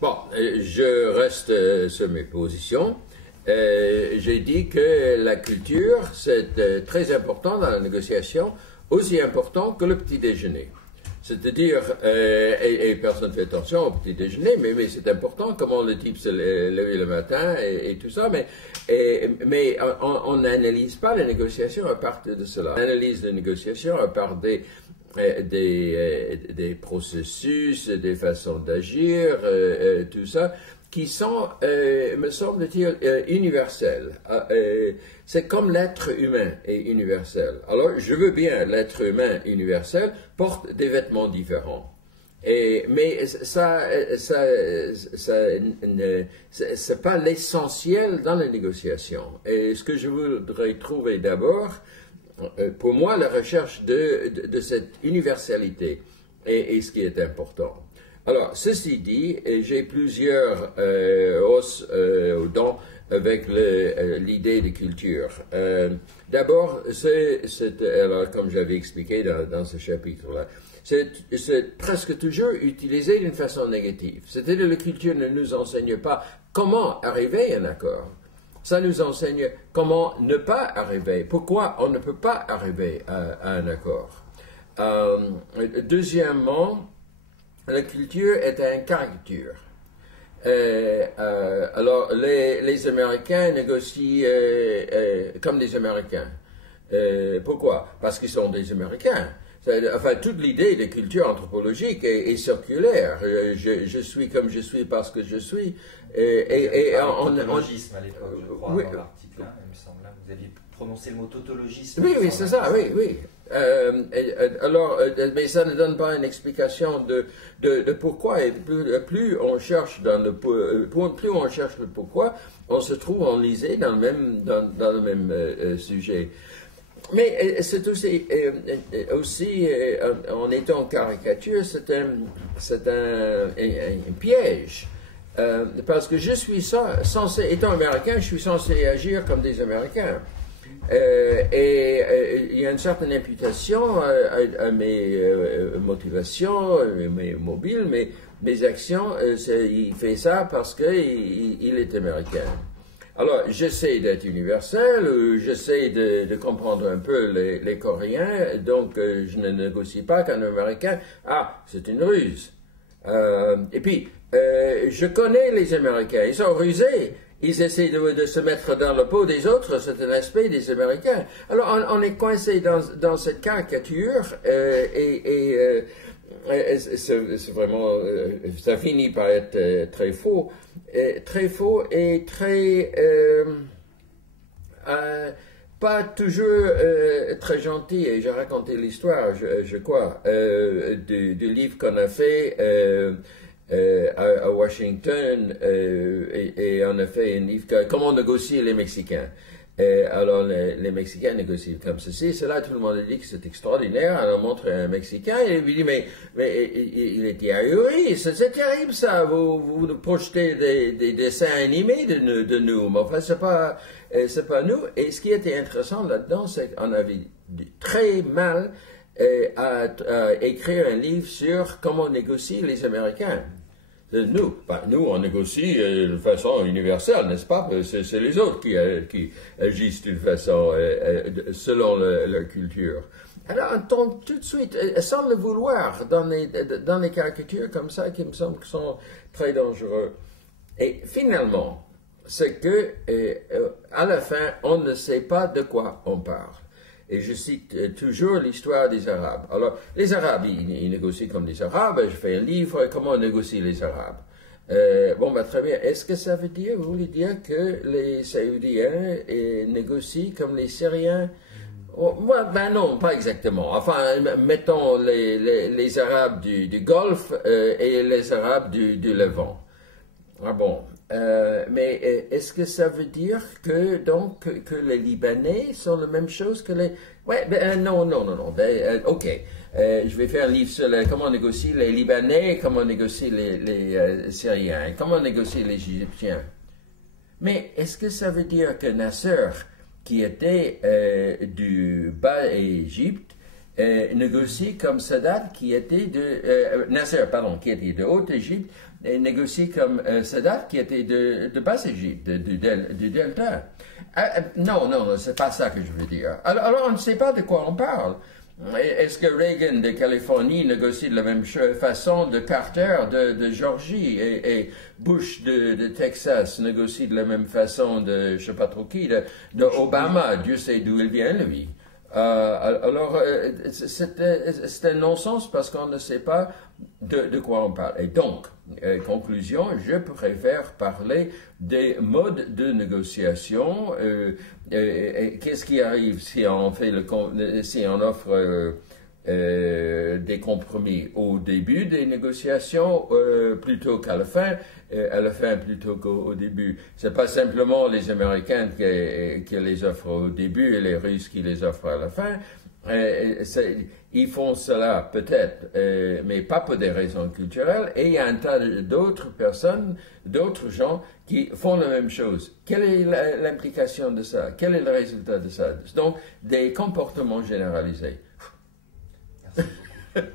Bon, je reste sur mes positions. J'ai dit que la culture, c'est très important dans la négociation, aussi important que le petit déjeuner. C'est-à-dire, et personne ne fait attention au petit déjeuner, mais c'est important comment le type se lève le matin et tout ça, mais on n'analyse pas la négociation à partir de cela. On analyse la négociation à partir des processus, des façons d'agir, tout ça, qui sont, me semble-t-il, universels. C'est comme l'être humain est universel. Alors, je veux bien, l'être humain universel porte des vêtements différents. Mais c'est pas l'essentiel dans la négociation. Et ce que je voudrais trouver d'abord, pour moi, la recherche de cette universalité est ce qui est important. Alors, ceci dit, j'ai plusieurs os aux dents avec l'idée de culture. D'abord, alors, comme j'avais expliqué dans ce chapitre-là, c'est presque toujours utilisé d'une façon négative. C'est-à-dire que la culture ne nous enseigne pas comment arriver à un accord. Ça nous enseigne comment ne pas arriver, pourquoi on ne peut pas arriver à un accord. Deuxièmement, la culture est une caricature. Alors, les Américains négocient comme des Américains. Pourquoi? Parce qu'ils sont des Américains. Enfin, toute l'idée de culture anthropologique est circulaire. Je suis comme je suis parce que je suis. Tautologisme à l'époque, je crois, oui, dans l'article 1, il me semble. Là, vous aviez prononcé le mot tautologisme. Oui, c'est ça, oui. Alors, mais ça ne donne pas une explication de pourquoi. Et plus on cherche plus on cherche le pourquoi, on se trouve enlisé dans le même sujet. Mais c'est aussi en étant en caricature, c'est un piège. Parce que je suis censé, étant américain, je suis censé agir comme des Américains. Il y a une certaine imputation à mes motivations, mes mobiles, mes actions. Il fait ça parce qu'il est américain. Alors, j'essaie d'être universel, j'essaie de comprendre un peu les Coréens, donc je ne négocie pas qu'un Américain. Ah, c'est une ruse. Et puis, je connais les Américains, ils sont rusés. Ils essaient de se mettre dans la peau des autres, c'est un aspect des Américains. Alors, on est coincé dans cette caricature, c'est vraiment, ça finit par être très faux et très, pas toujours très gentil. Et j'ai raconté l'histoire, je crois, du livre qu'on a fait à Washington, et on a fait un livre, Comment négocier les Mexicains. Alors, les Mexicains négocient comme ceci, cela, tout le monde a dit que c'est extraordinaire. Alors, on montre un Mexicain, et il lui dit, mais il était ahuri, c'est terrible ça, vous nous projetez des dessins animés de nous, mais enfin, c'est pas nous. Et ce qui était intéressant là-dedans, c'est qu'on avait très mal à écrire un livre sur comment négocier les Américains. Nous, on négocie de façon universelle, n'est-ce pas? C'est les autres qui agissent d'une façon selon leur culture. Alors, on tombe tout de suite, sans le vouloir, dans les caricatures comme ça, qui me semblent qui sont très dangereux. Et finalement, c'est que, à la fin, on ne sait pas de quoi on parle. Et je cite toujours l'histoire des Arabes. Alors, les Arabes, ils négocient comme les Arabes. Je fais un livre, comment on négocie les Arabes. Très bien. Est-ce que ça veut dire, vous voulez dire que les Saoudiens négocient comme les Syriens? Non, pas exactement. Enfin, mettons les Arabes du Golfe et les Arabes du Levant. Ah bon. Mais est-ce que ça veut dire que les Libanais sont la même chose que les... Non. Ok. Je vais faire un livre sur comment on négocie les Libanais, comment on négocie les Syriens, comment on négocie les Égyptiens. Mais est-ce que ça veut dire que Nasser, qui était du Bas-Égypte, négocie comme Sadat, qui était de Nasser, pardon, qui était de Haute-Égypte, négocier comme Sadat, qui était de Basse-Égypte, du Delta. Non, c'est pas ça que je veux dire. Alors, on ne sait pas de quoi on parle. Est-ce que Reagan de Californie négocie de la même façon de Carter de Georgie et Bush de Texas négocie de la même façon de je sais pas trop qui, de Obama, Dieu sait d'où il vient lui. C'est un non-sens parce qu'on ne sait pas de quoi on parle. Et donc, conclusion, je préfère parler des modes de négociation. Qu'est-ce qui arrive si on fait si on offre des compromis au début des négociations plutôt qu'à la fin, plutôt qu'au début. C'est pas simplement les Américains qui les offrent au début et les Russes qui les offrent à la fin. Ils font cela peut-être, mais pas pour des raisons culturelles. Et il y a un tas d'autres personnes, d'autres gens qui font la même chose. Quelle est l'implication de ça? Quel est le résultat de ça? Donc, des comportements généralisés. Merci beaucoup.